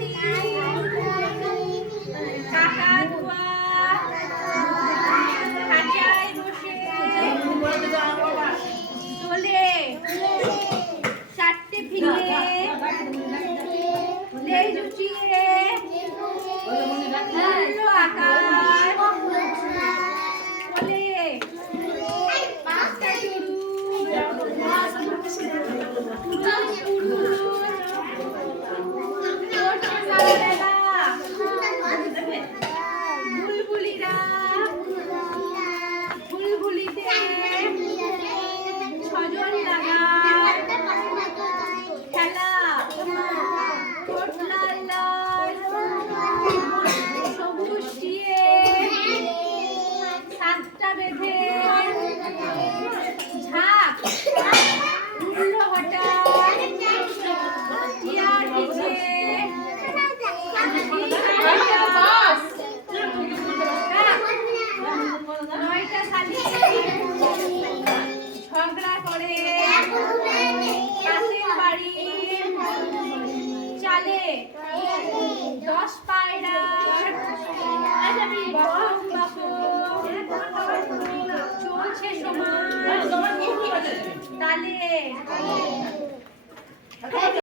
গিরগিটি কাকাতুয়া খাঁচায় বসে দোলে চারটে ফিরে লেজ উঁচিয়ে উড়ল আকাশ বলে পাঁচটা বুলবুলিরা বুলবুলিতে ছজন লাগায় খেলা ঠোঁট লাল লাল সবুজ টিয়ে সাতটা বেঁধে ঝাঁক উড়ল হঠাৎ টিয়ার নিচে নয়টা শালিক ঝগড়া করে পাশের বাড়ি চালে 10 পায়রার বকম বকম চলছে সমান তালে